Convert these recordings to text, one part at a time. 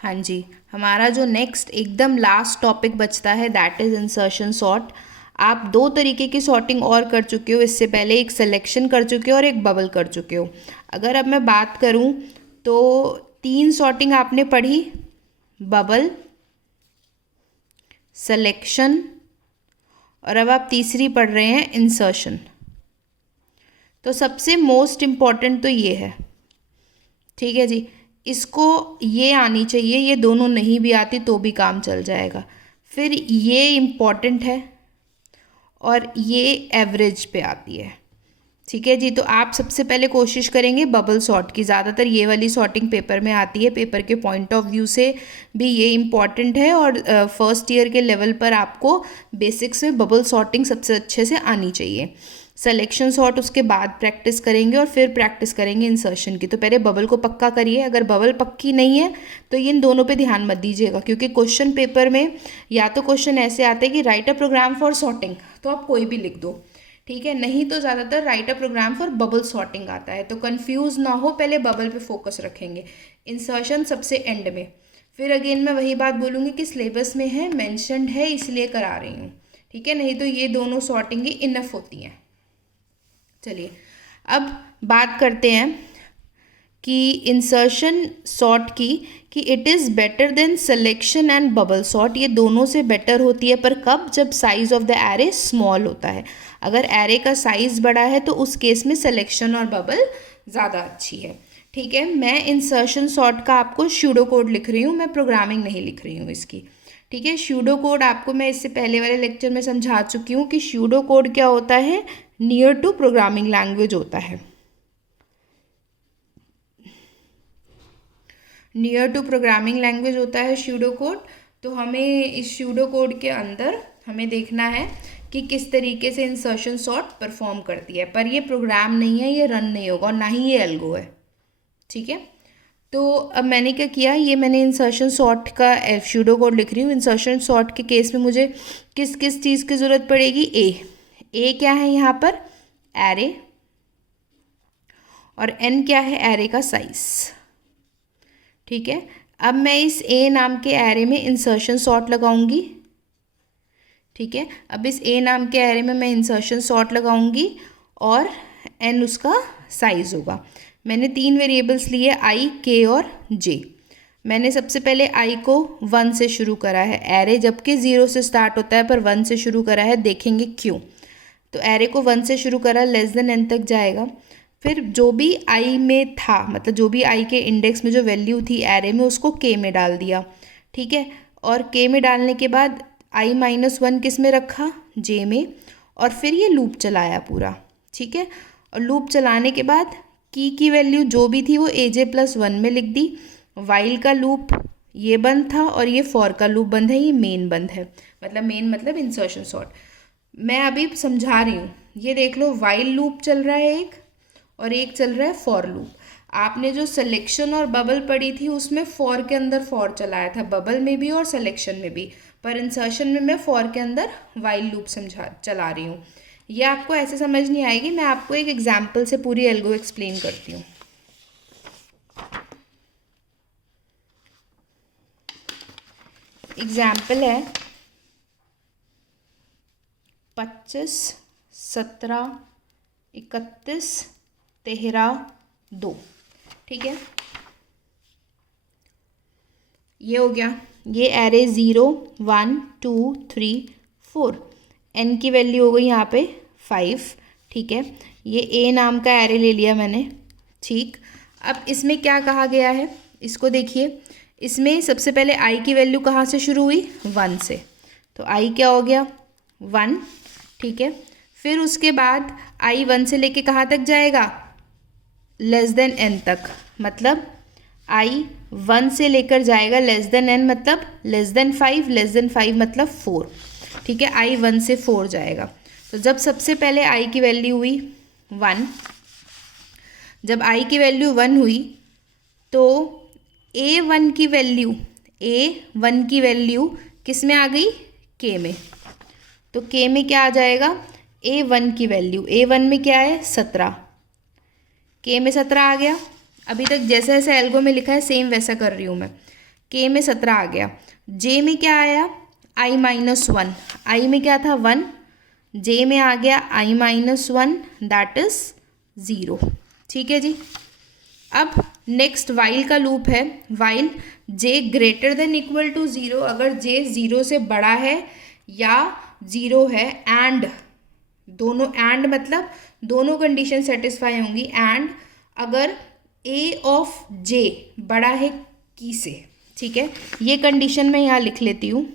हाँ जी, हमारा जो नेक्स्ट एकदम लास्ट टॉपिक बचता है दैट इज़ इंसर्शन सॉर्ट। आप दो तरीके की सॉर्टिंग और कर चुके हो इससे पहले, एक सिलेक्शन कर चुके हो और एक बबल कर चुके हो। अगर अब मैं बात करूँ तो 3 सॉर्टिंग आपने पढ़ी, बबल, सिलेक्शन, और अब आप तीसरी पढ़ रहे हैं इंसर्शन। तो सबसे मोस्ट इम्पॉर्टेंट तो ये है, ठीक है जी। इसको ये आनी चाहिए, ये दोनों नहीं भी आती तो भी काम चल जाएगा। फिर ये इम्पॉर्टेंट है और ये एवरेज पे आती है, ठीक है जी। तो आप सबसे पहले कोशिश करेंगे बबल सॉर्ट की। ज़्यादातर ये वाली सॉर्टिंग पेपर में आती है, पेपर के पॉइंट ऑफ व्यू से भी ये इम्पॉर्टेंट है, और फर्स्ट ईयर के लेवल पर आपको बेसिक्स में बबल सॉर्टिंग सबसे अच्छे से आनी चाहिए। सिलेक्शन सॉर्ट उसके बाद प्रैक्टिस करेंगे और फिर प्रैक्टिस करेंगे इंसर्शन की। तो पहले बबल को पक्का करिए। अगर बबल पक्की नहीं है तो इन दोनों पे ध्यान मत दीजिएगा, क्योंकि क्वेश्चन पेपर में या तो क्वेश्चन ऐसे आते हैं कि write a program for sorting, तो आप कोई भी लिख दो, ठीक है। नहीं तो ज़्यादातर write a program for bubble sorting आता है। तो कंफ्यूज ना हो, पहले बबल पे फोकस रखेंगे, इंसर्शन सबसे एंड में। फिर अगेन मैं वही बात बोलूँगी कि सिलेबस में है, मेंशन्ड है, इसलिए करा रही हूँ, ठीक है। नहीं तो ये दोनों सॉर्टिंग ही इनफ होती हैं। चलिए अब बात करते हैं कि इंसर्शन सॉर्ट की, कि it is better than selection and bubble sort. ये दोनों से बेटर होती है, पर कब? जब size of the array small होता है। अगर एरे का साइज़ बड़ा है तो उस केस में सिलेक्शन और बबल ज़्यादा अच्छी है, ठीक है। मैं इंसर्शन सॉर्ट का आपको स्यूडो कोड लिख रही हूँ, मैं प्रोग्रामिंग नहीं लिख रही हूँ इसकी, ठीक है। स्यूडो कोड आपको मैं इससे पहले वाले लेक्चर में समझा चुकी हूँ कि स्यूडो कोड क्या होता है, नियर टू प्रोग्रामिंग लैंग्वेज होता है। नियर टू प्रोग्रामिंग लैंग्वेज होता है स्यूडो कोड। तो हमें इस स्यूडो कोड के अंदर हमें देखना है कि किस तरीके से इंसर्शन सॉर्ट परफॉर्म करती है, पर ये प्रोग्राम नहीं है, ये रन नहीं होगा, और ना ही ये एल्गो है, ठीक है। तो अब मैंने क्या किया, ये मैंने इंसर्शन सॉर्ट का स्यूडो कोड लिख रही हूँ। इंसर्शन सॉर्ट के केस में मुझे किस किस चीज़ की ज़रूरत पड़ेगी? ए क्या है यहाँ पर? एरे। और एन क्या है? एरे का साइज, ठीक है। अब मैं इस ए नाम के एरे में इंसर्शन सॉर्ट लगाऊंगी, ठीक है। अब इस ए नाम के एरे में मैं इंसर्शन सॉर्ट लगाऊंगी और एन उसका साइज होगा। मैंने 3 वेरिएबल्स लिए, आई, के और जे। मैंने सबसे पहले आई को 1 से शुरू करा है, एरे जबकि 0 से स्टार्ट होता है पर 1 से शुरू करा है, देखेंगे क्यों। तो एरे को 1 से शुरू करा, लेस देन एन तक जाएगा। फिर जो भी आई में था, मतलब जो भी आई के इंडेक्स में जो वैल्यू थी एरे में, उसको के में डाल दिया, ठीक है। और के में डालने के बाद i-1 किस में रखा? जे में। और फिर ये लूप चलाया पूरा, ठीक है। और लूप चलाने के बाद की वैल्यू जो भी थी वो aj+1 में लिख दी। वाइल का लूप ये बंद था और ये फॉर का लूप बंद है, ये मेन बंद है, मतलब मेन मतलब इंसर्शन सॉर्ट। मैं अभी समझा रही हूँ, ये देख लो, वाइल लूप चल रहा है एक, और एक चल रहा है फॉर लूप। आपने जो सिलेक्शन और बबल पढ़ी थी उसमें फॉर के अंदर फॉर चलाया था, बबल में भी और सिलेक्शन में भी, पर इंसर्शन में मैं फॉर के अंदर वाइल लूप चला रही हूँ। ये आपको ऐसे समझ नहीं आएगी, मैं आपको एक एग्जाम्पल से पूरी एल्गो एक्सप्लेन करती हूँ। एग्जाम्पल है 25, 17, 31, 13, 2, ठीक है। ये हो गया, ये एरे 0, 1, 2, 3, 4, एन की वैल्यू हो गई यहाँ पे 5, ठीक है। ये ए नाम का एरे ले लिया मैंने, ठीक। अब इसमें क्या कहा गया है, इसको देखिए। इसमें सबसे पहले आई की वैल्यू कहाँ से शुरू हुई? 1 से। तो आई क्या हो गया? 1, ठीक है। फिर उसके बाद आई 1 से लेके कहाँ तक जाएगा? लेस देन एन तक, मतलब आई 1 से लेकर जाएगा लेस देन एन, मतलब लेस देन 5, लेस देन 5 मतलब 4, ठीक है। आई 1 से 4 जाएगा। तो जब सबसे पहले आई की वैल्यू हुई 1, जब आई की वैल्यू 1 हुई तो A1 की वैल्यू किस में आ गई? के में। तो के में क्या आ जाएगा? A1 की वैल्यू, A1 में क्या है? 17, के में 17 आ गया। अभी तक जैसे जैसे एल्गो में लिखा है सेम वैसा कर रही हूँ मैं। के में 17 आ गया, जे में क्या आया i-1, आई में क्या था 1, जे में आ गया i-1 दैट इज 0। ठीक है जी। अब नेक्स्ट वाइल का लूप है, while J greater than equal to 0, अगर जे 0 से बड़ा है या 0 है, एंड दोनों, एंड मतलब दोनों कंडीशन सेटिस्फाई होंगी, एंड अगर ए ऑफ जे बड़ा है की से। ठीक है, ये कंडीशन मैं यहाँ लिख लेती हूँ।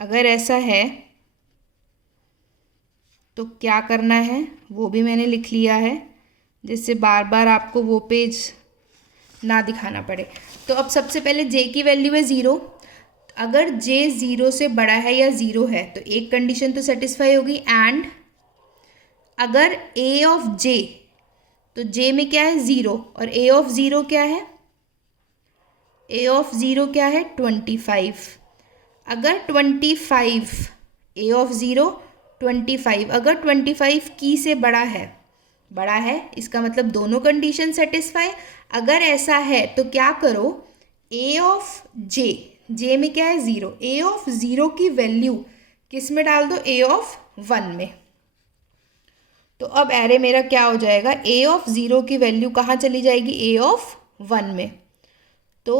अगर ऐसा है तो क्या करना है वो भी मैंने लिख लिया है, जिससे बार बार आपको वो पेज ना दिखाना पड़े। तो अब सबसे पहले जे की वैल्यू है 0, अगर जे 0 से बड़ा है या 0 है तो एक कंडीशन तो सेटिस्फाई होगी, एंड अगर ए ऑफ जे, तो जे में क्या है 0 और ए ऑफ 0 क्या है, ए ऑफ 0 क्या है 25, अगर 25 ए ऑफ 0 25, अगर 25 की से बड़ा है इसका मतलब दोनों कंडीशन सेटिस्फाई। अगर ऐसा है तो क्या करो, ए ऑफ जे में क्या है 0, ए ऑफ 0 की वैल्यू किस में डाल दो, ए ऑफ 1 में। तो अब एरे मेरा क्या हो जाएगा, ए ऑफ 0 की वैल्यू कहाँ चली जाएगी, ए ऑफ 1 में। तो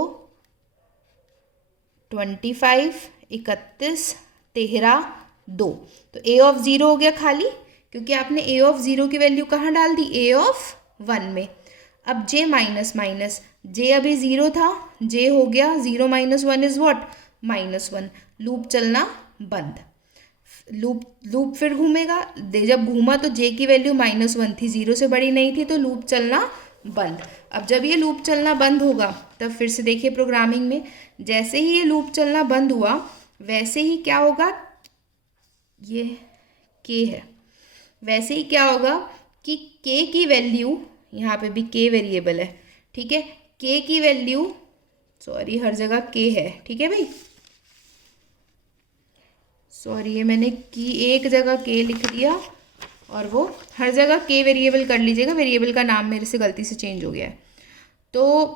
25, 31, 13, 2, तो ए ऑफ 0 हो गया खाली, क्योंकि आपने ए ऑफ 0 की वैल्यू कहाँ डाल दी, ए ऑफ 1 में। अब जे माइनस माइनस, जे अभी 0 था, जे हो गया 0 माइनस 1 इज व्हाट, -1, लूप चलना बंद। लूप फिर घूमेगा, जब घूमा तो जे की वैल्यू -1 थी, 0 से बड़ी नहीं थी, तो लूप चलना बंद। अब जब ये लूप चलना बंद होगा तब फिर से देखिए प्रोग्रामिंग में, जैसे ही ये लूप चलना बंद हुआ वैसे ही क्या होगा, ये के है, वैसे ही क्या होगा कि के की वैल्यू, यहाँ पे भी के वेरिएबल है, ठीक है, के की वैल्यू, सॉरी हर जगह के है, ठीक है भाई, सॉरी ये मैंने की एक जगह के लिख दिया और वो हर जगह के वेरिएबल कर लीजिएगा, वेरिएबल का नाम मेरे से गलती से चेंज हो गया है। तो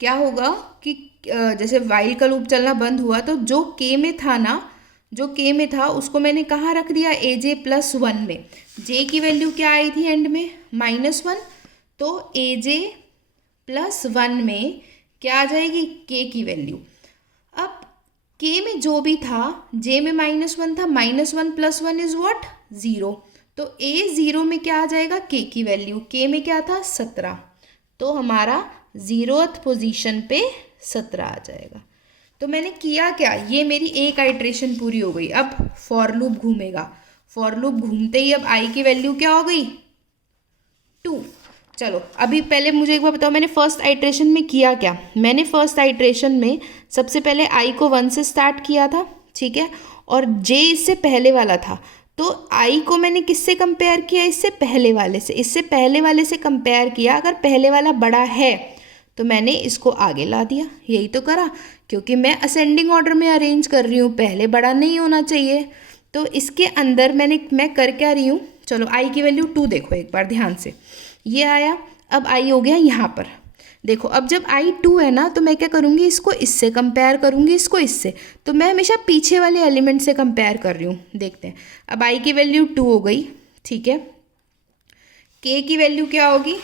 क्या होगा कि जैसे वाइल का लूप चलना बंद हुआ तो जो के में था ना, जो के में था उसको मैंने कहाँ रख दिया, ए जे प्लस 1 में। जे की वैल्यू क्या आई थी एंड में, -1, तो ए जे प्लस 1 में क्या आ जाएगी, के की वैल्यू। अब के में जो भी था, जे में -1 था, -1 + 1 इज व्हाट, 0, तो ए 0 में क्या आ जाएगा, के की वैल्यू, के में क्या था 17, तो हमारा 0th पोजीशन पे 17 आ जाएगा। तो मैंने किया क्या, ये मेरी एक आइट्रेशन पूरी हो गई। अब फॉर लूप घूमेगा, फॉर लूप घूमते ही अब आई की वैल्यू क्या हो गई, 2। चलो अभी पहले मुझे एक बार बताओ, मैंने फर्स्ट आइट्रेशन में किया क्या, मैंने फर्स्ट आइट्रेशन में सबसे पहले आई को 1 से स्टार्ट किया था, ठीक है, और जे इससे पहले वाला था, तो आई को मैंने किससे कंपेयर किया, इससे पहले वाले से, इससे पहले वाले से कंपेयर किया। अगर पहले वाला बड़ा है तो मैंने इसको आगे ला दिया, यही तो करा, क्योंकि मैं असेंडिंग ऑर्डर में अरेंज कर रही हूँ, पहले बड़ा नहीं होना चाहिए। तो इसके अंदर मैं कर क्या रही हूँ, चलो आई की वैल्यू 2 देखो एक बार ध्यान से, ये आया, अब आई हो गया यहाँ पर, देखो अब जब आई 2 है ना तो मैं क्या करूँगी, इसको इससे कंपेयर करूँगी, इसको इससे, तो मैं हमेशा पीछे वाले एलिमेंट से कंपेयर कर रही हूँ। देखते हैं, अब आई की वैल्यू 2 हो गई, ठीक है, के की वैल्यू क्या होगी,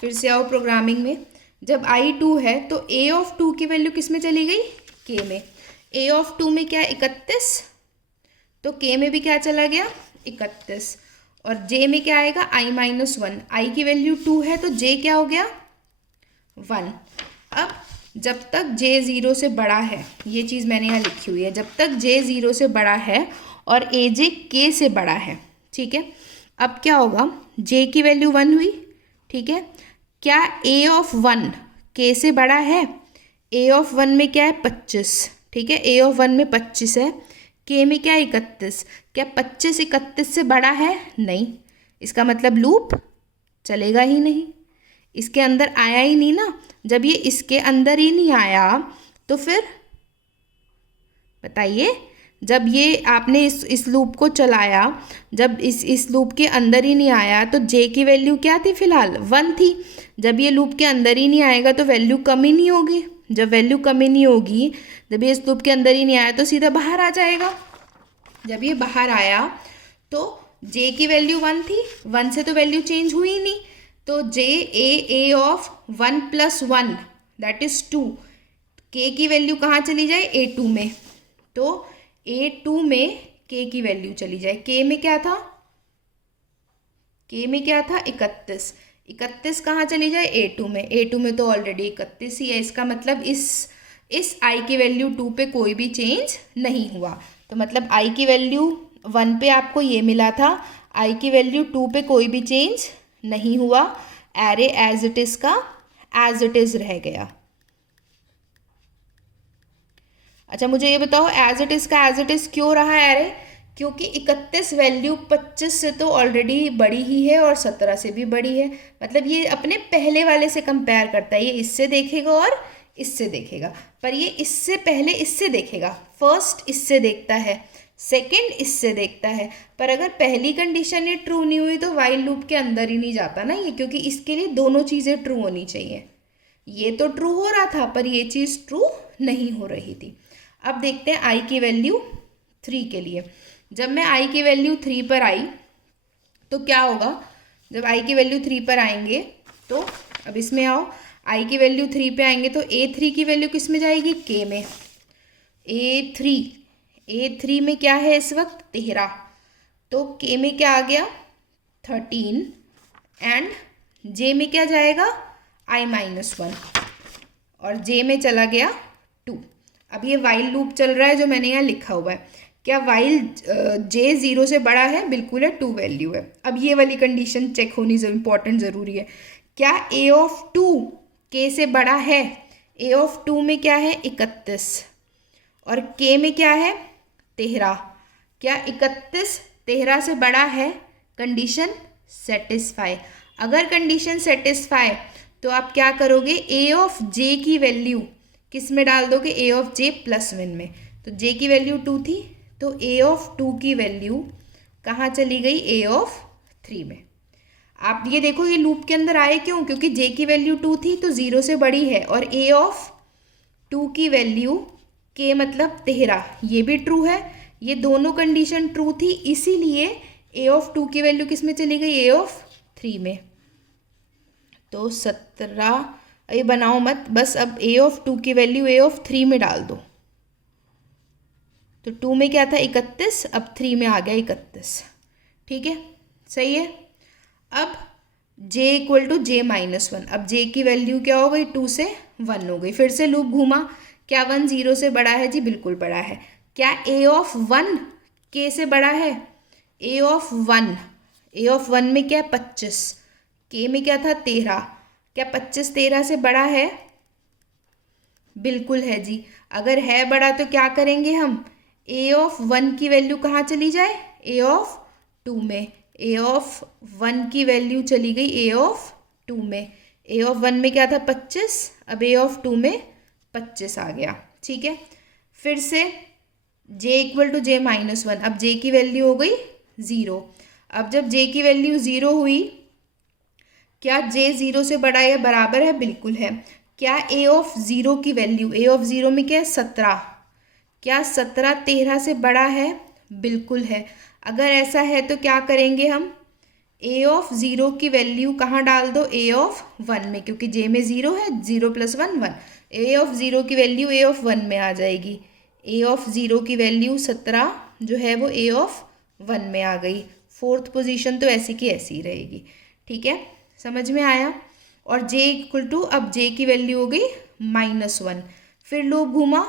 फिर से आओ प्रोग्रामिंग में, जब आई 2 है तो ए ऑफ 2 की वैल्यू किस में चली गई, के में, ए ऑफ 2 में क्या है 31, तो के में भी क्या चला गया 31, और जे में क्या आएगा i-1, आई की वैल्यू 2 है तो जे क्या हो गया 1। अब जब तक जे 0 से बड़ा है, ये चीज़ मैंने यहाँ लिखी हुई है, जब तक जे 0 से बड़ा है और ए जे के से बड़ा है, ठीक है, अब क्या होगा, जे की वैल्यू 1 हुई, ठीक है, क्या ए ऑफ 1 के से बड़ा है, ए ऑफ 1 में क्या है 25, ठीक है, ए ऑफ 1 में 25 है, के में क्या 31, क्या 25 31 से बड़ा है, नहीं, इसका मतलब लूप चलेगा ही नहीं, इसके अंदर आया ही नहीं ना, जब ये इसके अंदर ही नहीं आया तो फिर बताइए, जब ये आपने इस लूप को चलाया, जब इस लूप के अंदर ही नहीं आया तो जे की वैल्यू क्या थी, फिलहाल 1 थी। जब ये लूप के अंदर ही नहीं आएगा तो वैल्यू कम ही नहीं होगी। जब वैल्यू कम ही नहीं होगी, जब ये इस लूप के अंदर ही नहीं आया तो सीधा बाहर आ जाएगा। जब ये बाहर आया तो जे की वैल्यू 1 थी, 1 से तो वैल्यू चेंज हुई ही नहीं, तो जे ए ऑफ 1 + 1 दैट इज 2। के की वैल्यू कहाँ चली जाए, A2 में, तो A2 में के की वैल्यू चली जाए। के में क्या था, के में क्या था 31, 31 कहाँ चली जाए, A2 में, A2 में तो ऑलरेडी 31 ही है। इसका मतलब इस आई की वैल्यू 2 पे कोई भी चेंज नहीं हुआ। तो मतलब आई की वैल्यू 1 पे आपको ये मिला था, आई की वैल्यू 2 पे कोई भी चेंज नहीं हुआ। एरे एज इट इज़ का एज इट इज़ रह गया। अच्छा मुझे ये बताओ, एज इट इज़ का एज इट इज़ क्यों रहा एरे, क्योंकि 31 वैल्यू 25 से तो ऑलरेडी बड़ी ही है और 17 से भी बड़ी है। मतलब ये अपने पहले वाले से कंपेयर करता है, ये इससे देखेगा और इससे देखेगा, पर ये इससे पहले इससे देखेगा, फर्स्ट इससे देखता है, सेकंड इससे देखता है। पर अगर पहली कंडीशन ये ट्रू नहीं हुई तो वाइल लूप के अंदर ही नहीं जाता ना ये, क्योंकि इसके लिए दोनों चीज़ें ट्रू होनी चाहिए। ये तो ट्रू हो रहा था पर ये चीज़ ट्रू नहीं हो रही थी। अब देखते हैं आई की वैल्यू 3 के लिए। जब मैं आई की वैल्यू 3 पर आई तो क्या होगा, जब आई की वैल्यू 3 पर आएंगे तो अब इसमें आओ, आई की वैल्यू 3 पे आएंगे तो A3 की वैल्यू किस में जाएगी, के में। A3 में क्या है इस वक्त 13, तो के में क्या आ गया 13 एंड जे में क्या जाएगा I-1 और जे में चला गया 2। अब ये वाइल लूप चल रहा है जो मैंने यहाँ लिखा हुआ है। क्या वाइल जे 0 से बड़ा है, बिल्कुल है, 2 वैल्यू है। अब ये वाली कंडीशन चेक होनी इंपॉर्टेंट ज़रूरी है। क्या A ऑफ 2 के से बड़ा है, A ऑफ 2 में क्या है 31 और के में क्या है 13। क्या 31 13 से बड़ा है, कंडीशन सेटिस्फाई। अगर कंडीशन सेटिस्फाई तो आप क्या करोगे, A ऑफ जे की वैल्यू किस में डाल दोगे, A ऑफ जे +1 में। तो जे की वैल्यू 2 थी तो A ऑफ 2 की वैल्यू कहाँ चली गई, A ऑफ 3 में। आप ये देखो ये लूप के अंदर आए क्यों, क्योंकि जे की वैल्यू 2 थी तो 0 से बड़ी है और A ऑफ 2 की वैल्यू के मतलब 13, ये भी ट्रू है। ये दोनों कंडीशन ट्रू थी, इसीलिए A ऑफ 2 की वैल्यू किस में चली गई, A ऑफ 3 में। तो 17 ये बनाओ मत, बस अब A ऑफ 2 की वैल्यू A ऑफ 3 में डाल दो। तो 2 में क्या था 31, अब 3 में आ गया 31, ठीक है, सही है। अब j = j-1, अब j की वैल्यू क्या हो गई 2 से 1 हो गई। फिर से लूप घूमा, क्या 1 0 से बड़ा है जी, बिल्कुल बड़ा है। क्या A ऑफ 1 k से बड़ा है, A ऑफ 1 में क्या 25, k में क्या था 13, क्या 25 13 से बड़ा है, बिल्कुल है जी। अगर है बड़ा तो क्या करेंगे हम, A ऑफ 1 की वैल्यू कहाँ चली जाए, A ऑफ 2 में। A ऑफ 1 की वैल्यू चली गई A ऑफ 2 में। A ऑफ 1 में क्या था 25, अब A ऑफ 2 में 25 आ गया, ठीक है। फिर से j = j-1, अब j की वैल्यू हो गई 0। अब जब j की वैल्यू 0 हुई, क्या j 0 से बड़ा या बराबर है, बिल्कुल है। क्या A ऑफ 0 की वैल्यू, A ऑफ 0 में क्या है 17, क्या 17 13 से बड़ा है, बिल्कुल है। अगर ऐसा है तो क्या करेंगे हम, A ऑफ 0 की वैल्यू कहाँ डाल दो, A ऑफ 1 में, क्योंकि J में 0 है, 0 + 1 1। A ऑफ 0 की वैल्यू A ऑफ 1 में आ जाएगी। A ऑफ 0 की वैल्यू 17 जो है वो A ऑफ 1 में आ गई। 4th पोजीशन तो ऐसी की ऐसी ही रहेगी, ठीक है, समझ में आया। और J = अब J की वैल्यू हो गई -1। फिर लूप घूमा,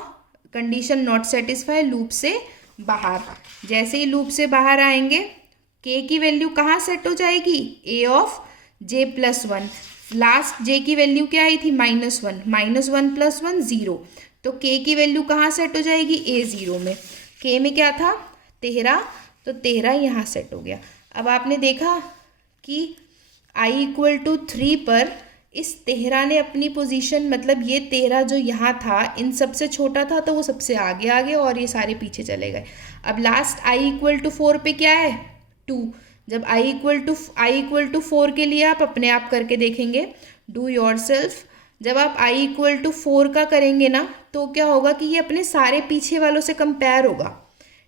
कंडीशन नॉट सेटिस्फाई, लूप से बाहर। जैसे ही लूप से बाहर आएंगे k की वैल्यू कहाँ सेट हो जाएगी, A of j +1। Last j की वैल्यू क्या आई थी -1, -1 + 1 0, तो k की वैल्यू कहाँ सेट हो जाएगी, A0 में। k में क्या था 13, तो 13 यहाँ सेट हो गया। अब आपने देखा कि I = 3 पर इस 13 ने अपनी पोजीशन, मतलब ये 13 जो यहाँ था इन सबसे छोटा था तो वो सबसे आगे आ गया और ये सारे पीछे चले गए। अब लास्ट i इक्वल टू 4 पे क्या है 2। जब i इक्वल टू 4 के लिए आप अपने आप करके देखेंगे, डू योर सेल्फ। जब आप i इक्वल टू 4 का करेंगे ना तो क्या होगा कि ये अपने सारे पीछे वालों से कंपेयर होगा।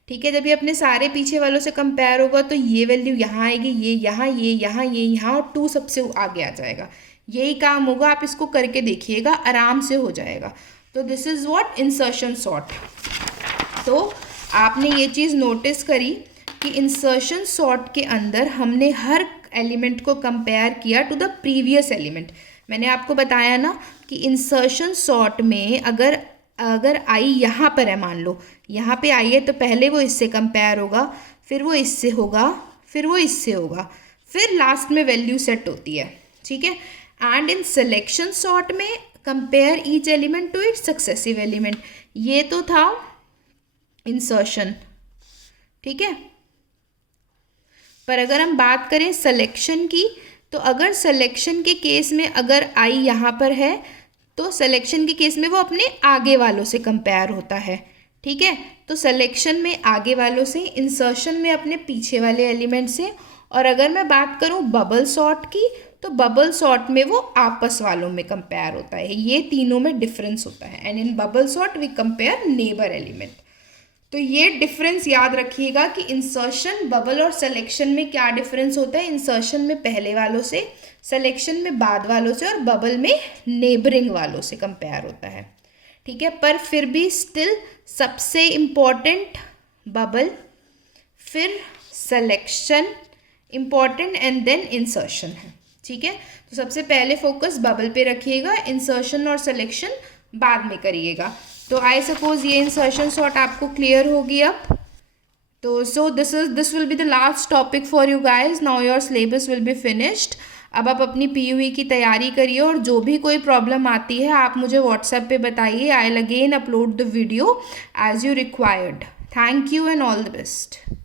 ठीक है, जब ये अपने सारे पीछे वालों से कंपेयर होगा तो ये वैल्यू यहाँ आएगी, ये यहाँ, ये यहाँ, ये यहाँ, और 2 सबसे आगे आ जाएगा। यही काम होगा, आप इसको करके देखिएगा, आराम से हो जाएगा। तो this is what insertion sort. तो आपने ये चीज़ नोटिस करी कि इंसर्शन सॉर्ट के अंदर हमने हर एलिमेंट को कंपेयर किया टू द प्रीवियस एलिमेंट। मैंने आपको बताया ना कि इंसर्शन सॉर्ट में अगर आई यहाँ पर है, मान लो यहाँ पे आई है, तो पहले वो इससे कंपेयर होगा, फिर वो इससे होगा, फिर वो इससे होगा, फिर लास्ट में वैल्यू सेट होती है। ठीक है, एंड इन सिलेक्शन सॉर्ट में compare each element to its successive element. ये तो था इंसर्शन। ठीक है, पर अगर हम बात करें सिलेक्शन की, तो अगर सिलेक्शन के केस में अगर आई यहाँ पर है तो सिलेक्शन के केस में वो अपने आगे वालों से कंपेयर होता है। ठीक है, तो सिलेक्शन में आगे वालों से, इंसर्शन में अपने पीछे वाले एलिमेंट से। और अगर मैं बात करूँ बबल सॉर्ट की, तो बबल सॉर्ट में वो आपस वालों में कंपेयर होता है। ये तीनों में डिफरेंस होता है, and in bubble sort we compare neighbour element. तो ये डिफरेंस याद रखिएगा कि इंसर्शन, बबल और सिलेक्शन में क्या डिफरेंस होता है। इंसर्शन में पहले वालों से, सिलेक्शन में बाद वालों से, और बबल में नेबरिंग वालों से कंपेयर होता है। ठीक है, पर फिर भी स्टिल सबसे इम्पॉर्टेंट बबल, फिर selection important, and then insertion है। ठीक है, तो सबसे पहले फोकस बबल पे रखिएगा, इंसर्शन और सिलेक्शन बाद में करिएगा। तो आई सपोज ये इंसर्शन सॉर्ट आपको क्लियर होगी अब। तो so this will be the last topic for you guys. Now your syllabus will be finished. अब आप अपनी PUE की तैयारी करिए, और जो भी कोई प्रॉब्लम आती है आप मुझे व्हाट्सएप पे बताइए। I will again upload the video as you required. Thank you and all the best.